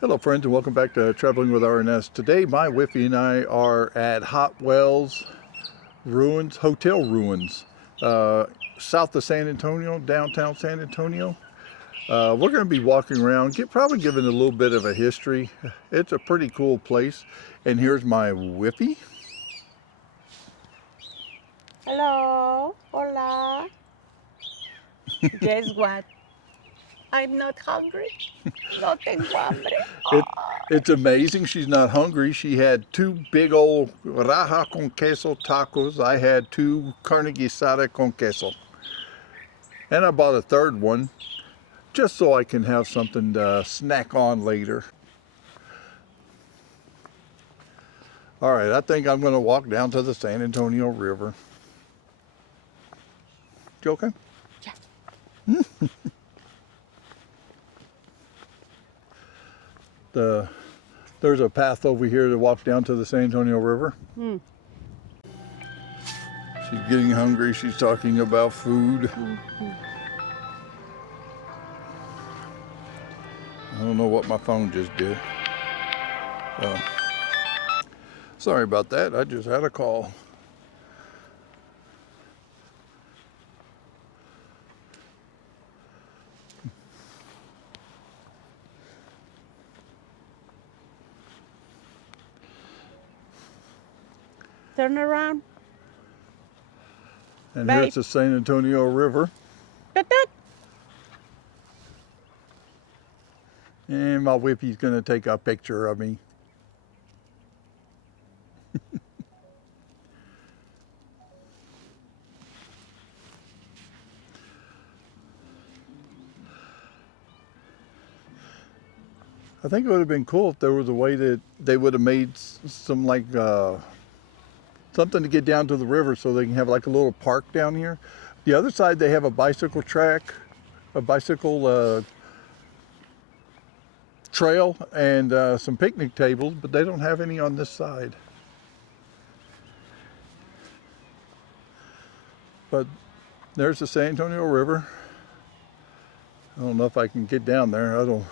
Hello friends, and welcome back to Traveling with RNS. Today my wifey and I are at Hot Wells Ruins, Hotel Ruins, south of San Antonio, downtown San Antonio. We're going to be walking around, probably giving a little bit of a history. It's a pretty cool place. And here's my wifey. Hello, hola. Guess what? I'm not hungry. No tengo hambre. It's amazing she's not hungry. She had two big old raja con queso tacos. I had two carne guisada con queso. And I bought a third one just so I can have something to snack on later. All right, I think I'm going to walk down to the San Antonio River. You okay? Yeah. There's a path over here to walk down to the San Antonio River. She's getting hungry. She's talking about food. I don't know what my phone just did. Sorry about that. I just had a call. Turn around. And Bye. here's the San Antonio River. Toot, toot. And my wifey's going to take a picture of me. I think it would have been cool if there was a way that they would have made some like something to get down to the river so they can have like a little park down here. The other side they have a bicycle track, a bicycle trail, and some picnic tables, but they don't have any on this side. But there's the San Antonio River. I don't know if I can get down there. I don't.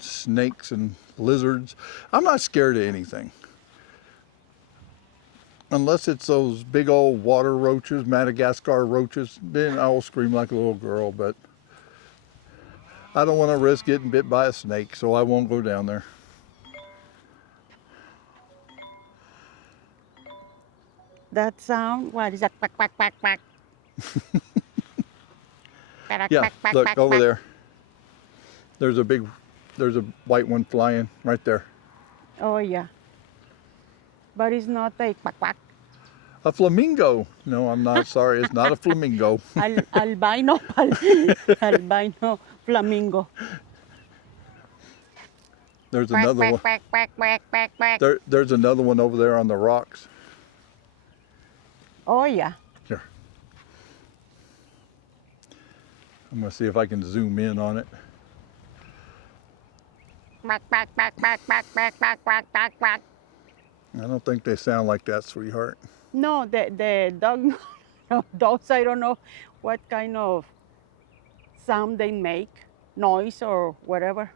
Snakes and lizards. I'm not scared of anything. Unless it's those big old water roaches, Madagascar roaches, then I'll scream like a little girl, but I don't want to risk getting bit by a snake, so I won't go down there. That sound, what is that? Quack, quack, quack, quack. Yeah, look over there. There's a white one flying right there. Oh, yeah. But it's not a quack, quack. A flamingo. No, I'm not sorry. It's not a flamingo. Albino, albino flamingo. There's another one. Quack, quack, quack, quack, quack. There's another one over there on the rocks. Oh, yeah. Here. I'm going to see if I can zoom in on it. Quack, quack, quack, quack, quack, quack, quack, quack, quack, quack. I don't think they sound like that, sweetheart. No, the dog, no, dogs, I don't know what kind of sound they make, noise or whatever.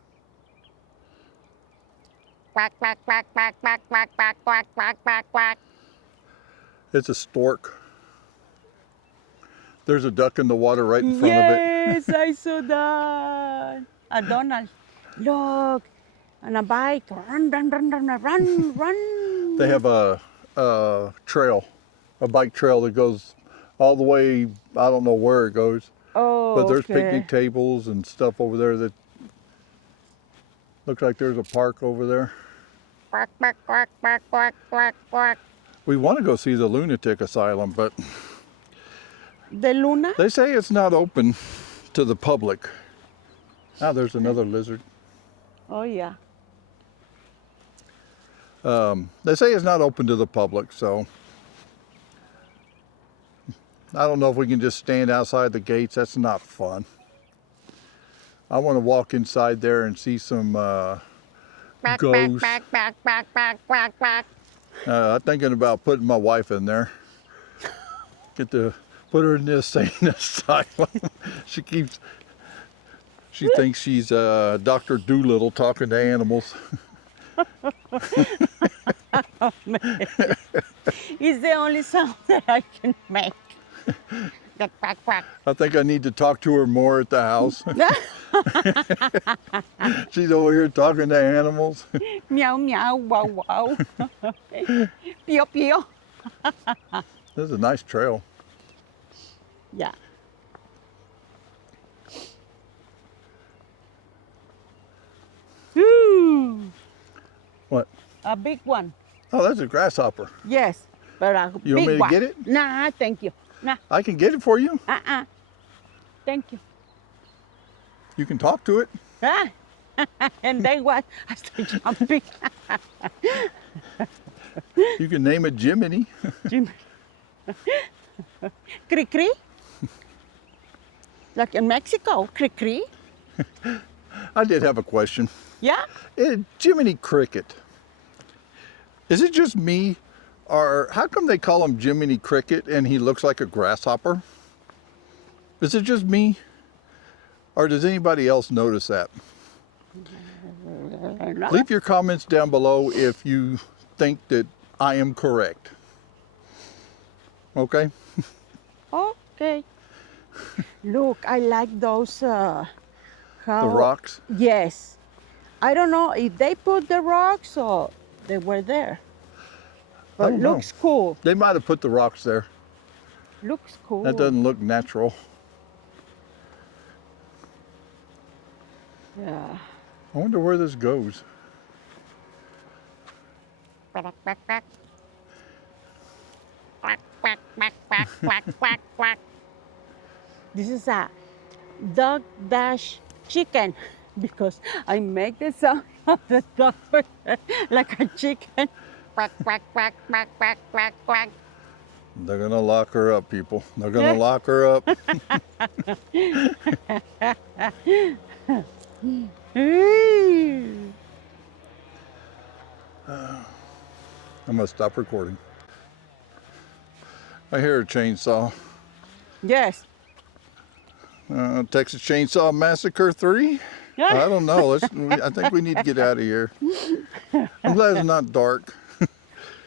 Quack, quack, quack, quack, quack, quack, quack, quack, quack, quack, quack. It's a stork. There's a duck in the water right in front Yes, I saw that. A Donald, look, on a bike, run, run, run, run, run, run. of it. They have a trail, a bike trail that goes all the way, I don't know where it goes, Oh, but there's okay. picnic tables and stuff over there that looks like there's a park over there. Quack, quack, quack, quack, quack, quack, quack. We want to go see the lunatic asylum, but The Luna? they say it's not open to the public. Ah, there's another lizard. Oh, yeah. They say it's not open to the public, so I don't know if we can just stand outside the gates. That's not fun. I want to walk inside there and see some Quack, ghosts. quack, quack, quack, quack, quack, quack. I'm thinking about putting my wife in there. Get to put her in this insane asylum. She keeps She thinks she's Dr. Doolittle talking to animals. Oh, man. It's the only sound that I can make. The quack quack. I think I need to talk to her more at the house. She's over here talking to animals. Meow meow, wow wow. Pio pio. This is a nice trail. Yeah. Ooh, What? a big one. Oh, that's a grasshopper. Yes, but a You big want me to one. get it? Nah, thank you. Nah, I can get it for you. thank you. You can talk to it. Ah. And then what? I start jumping. You can name it Jiminy. Jim. Cri cri. Like in Mexico, cri cri. I did have a question. Yeah. Jiminy Cricket. Is it just me? Or how come they call him Jiminy Cricket and he looks like a grasshopper? Is it just me? Or does anybody else notice that? Leave your comments down below if you think that I am correct. Okay? Okay. Look, I like those. The rocks. Yes. I don't know if they put the rocks or they were there. I But don't know. looks cool. They might have put the rocks there. Looks cool. That doesn't look natural. Yeah. I wonder where this goes. Quack, quack, quack. Quack, quack, quack, quack, quack, quack, quack. This is a dog dash chicken because I make the sound of the dog like a chicken. Quack, quack, quack, quack, quack, quack, quack. They're gonna lock her up, people. They're gonna lock her up. I'm gonna stop recording. I hear a chainsaw. Yes. Texas Chainsaw Massacre 3? I don't know. I think we need to get out of here. I'm glad it's not dark.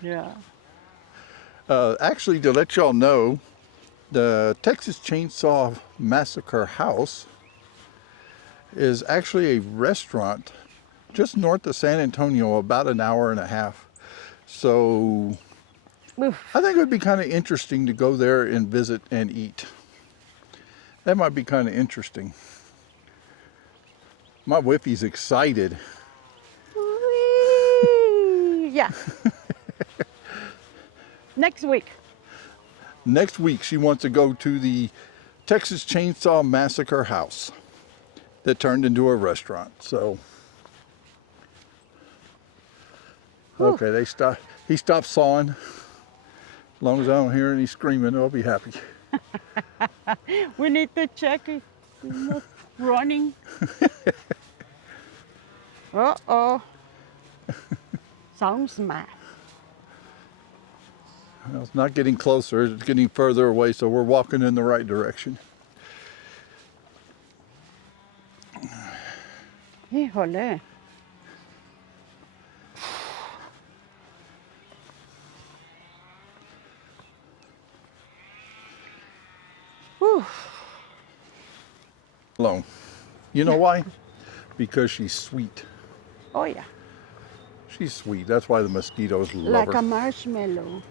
Yeah. Actually, to let y'all know, the Texas Chainsaw Massacre house is actually a restaurant just north of San Antonio, about an hour and a half. So Oof. I think it would be kind of interesting to go there and visit and eat. That might be kind of interesting. My wifey's excited. Whee! Yeah. Next week. Next week, she wants to go to the Texas Chainsaw Massacre house that turned into a restaurant. So, okay, he stopped sawing. As long as I don't hear any screaming, I'll be happy. We need to check if it's not running. Uh-oh. Sounds mad. Well, it's not getting closer, it's getting further away, so we're walking in the right direction. Híjole. Whew. Alone. You know why? Because she's sweet. Oh yeah, She's sweet. That's why the mosquitoes love like her. a marshmallow,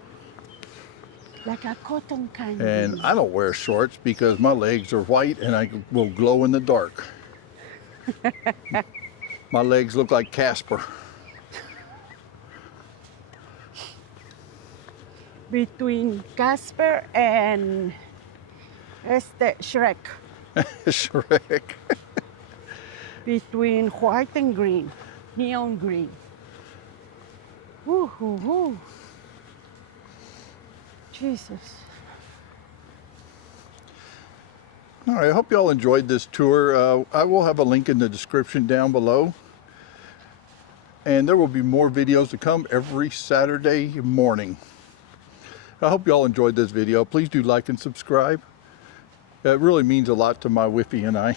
like a cotton candy. And I don't wear shorts because my legs are white and I will glow in the dark. My legs look like Casper. Between Casper and Shrek. Shrek. Between white and green, neon green. Woo hoo hoo. Jesus. All right, I hope y'all enjoyed this tour. I will have a link in the description down below. And there will be more videos to come every Saturday morning. I hope y'all enjoyed this video. Please do like and subscribe. It really means a lot to my wifey and I.